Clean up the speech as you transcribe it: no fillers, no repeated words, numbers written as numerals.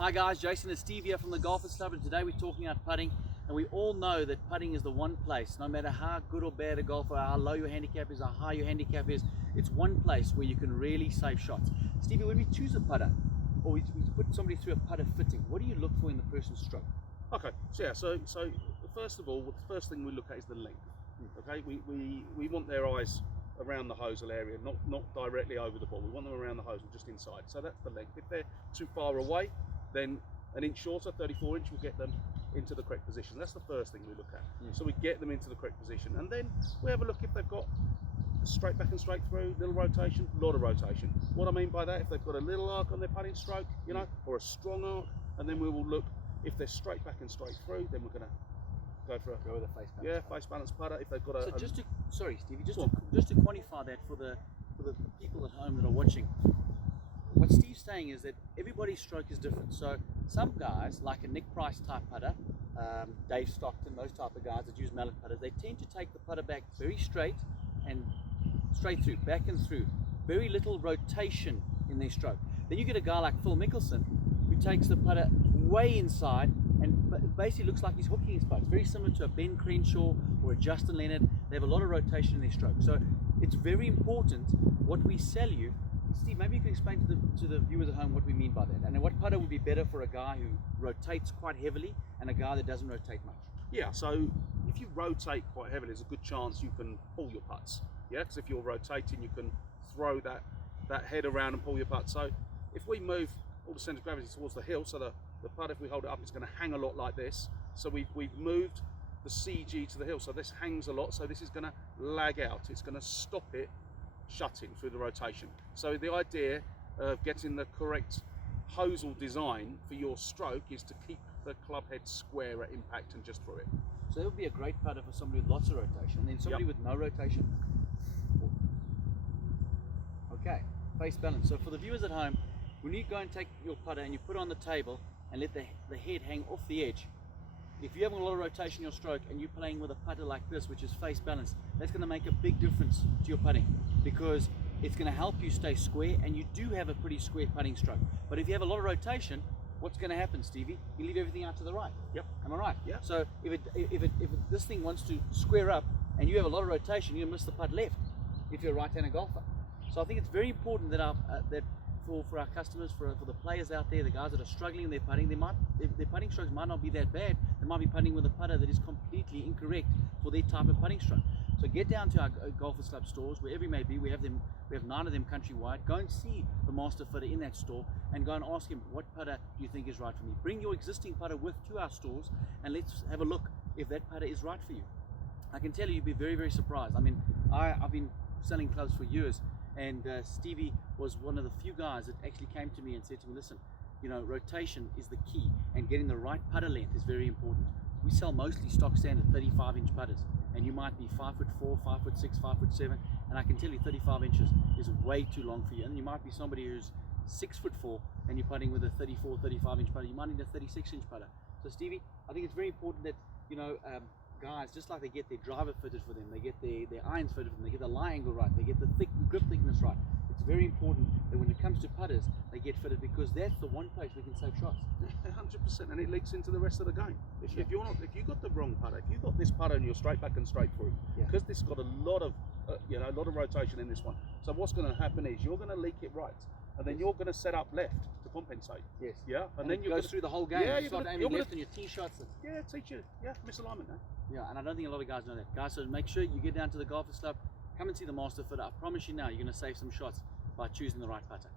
Hi guys, Jason and Steve here from the Golfers Club, and today we're talking about putting. And we all know that putting is the one place, no matter how good or bad a golfer, how low your handicap is, how high your handicap is, it's one place where you can really save shots. Stevie, when we choose a putter, or we put somebody through a putter fitting, what do you look for in the person's stroke? Okay, so first of all, the first thing we look at is the length. Okay, we want their eyes around the hosel area, not directly over the ball. We want them around the hosel, just inside. So that's the length. If they're too far away, then an inch shorter, 34 inch, will get them into the correct position. That's the first thing we look at. So we get them into the correct position, and then we have a look if they've got straight back and straight through, little rotation, a lot of rotation. What I mean by that, if they've got a little arc on their putting stroke, you know, or a strong arc, and then we will look if they're straight back and straight through, then we're going to go with a face balance. Face balance putter. If they've got a sorry, Stevie, just to quantify that for the people at home that are watching. What Steve's saying is that everybody's stroke is different. So some guys, like a Nick Price type putter, Dave Stockton, those type of guys that use mallet putters, they tend to take the putter back very straight and straight through, back and through. Very little rotation in their stroke. Then you get a guy like Phil Mickelson, who takes the putter way inside and basically looks like he's hooking his putt. It's very similar to a Ben Crenshaw or a Justin Leonard. They have a lot of rotation in their stroke. So it's very important what we sell you. Steve, maybe you can explain to the viewers at home what we mean by that, and what putter would be better for a guy who rotates quite heavily and a guy that doesn't rotate much. Yeah, so if you rotate quite heavily, there's a good chance you can pull your putts. Yeah, because if you're rotating, you can throw that head around and pull your putt. So if we move all the centre of gravity towards the hill, so the putt, if we hold it up, it's going to hang a lot like this. So we've moved the CG to the hill, so this hangs a lot, so this is going to lag out. It's going to stop it shutting through the rotation. So the idea of getting the correct hosel design for your stroke is to keep the club head square at impact and just through it. So that would be a great putter for somebody with lots of rotation, and then somebody with no rotation. Okay, face balance. So for the viewers at home, when you go and take your putter and you put it on the table and let the head hang off the edge, if you have a lot of rotation in your stroke and you're playing with a putter like this, which is face balance, that's going to make a big difference to your putting, because it's going to help you stay square, and you do have a pretty square putting stroke. But if you have a lot of rotation, what's going to happen, Stevie? You leave everything out to the right. Yep. Am I right? Yeah. So if this thing wants to square up and you have a lot of rotation, you'll miss the putt left if you're a right-handed golfer. So I think it's very important that for our customers, for the players out there, the guys that are struggling in their putting, their putting strokes might not be that bad. They might be putting with a putter that is completely incorrect for their type of putting stroke. So get down to our Golfers Club stores, wherever it may be. We have 9 of them countrywide. Go and see the master fitter in that store and go and ask him, what putter do you think is right for me? Bring your existing putter to our stores and let's have a look if that putter is right for you. I can tell you, you'd be very, very surprised. I mean, I've been selling clubs for years, and Stevie was one of the few guys that actually came to me and said to me, listen, you know, rotation is the key, and getting the right putter length is very important. We sell mostly stock standard 35-inch putters, and you might be 5'4", 5'6", 5'7", and I can tell you 35 inches is way too long for you. And you might be somebody who's 6'4", and you're putting with a 34, 35-inch putter. You might need a 36-inch putter. So Stevie, I think it's very important that, you know, guys, just like they get their driver fitted for them, they get their irons fitted for them, they get the lie angle right, they get the grip thickness right. It's very important that when it comes to putters, they get fitted, because that's the one place we can save shots. 100%, and it leaks into the rest of the game. If you've got the wrong putter, if you've got this putter and you're straight back and straight through, because this got a lot of rotation in this one. So what's going to happen is you're going to leak it right, and then you're going to set up left to compensate. Yes. Yeah. And then you go through the whole game. Yeah. You start aiming left on your tee shots. Teach you. Yeah. Misalignment. Yeah, and I don't think a lot of guys know that. Guys, so make sure you get down to the Golfers Club, come and see the master fitter. I promise you now, you're going to save some shots by choosing the right putter.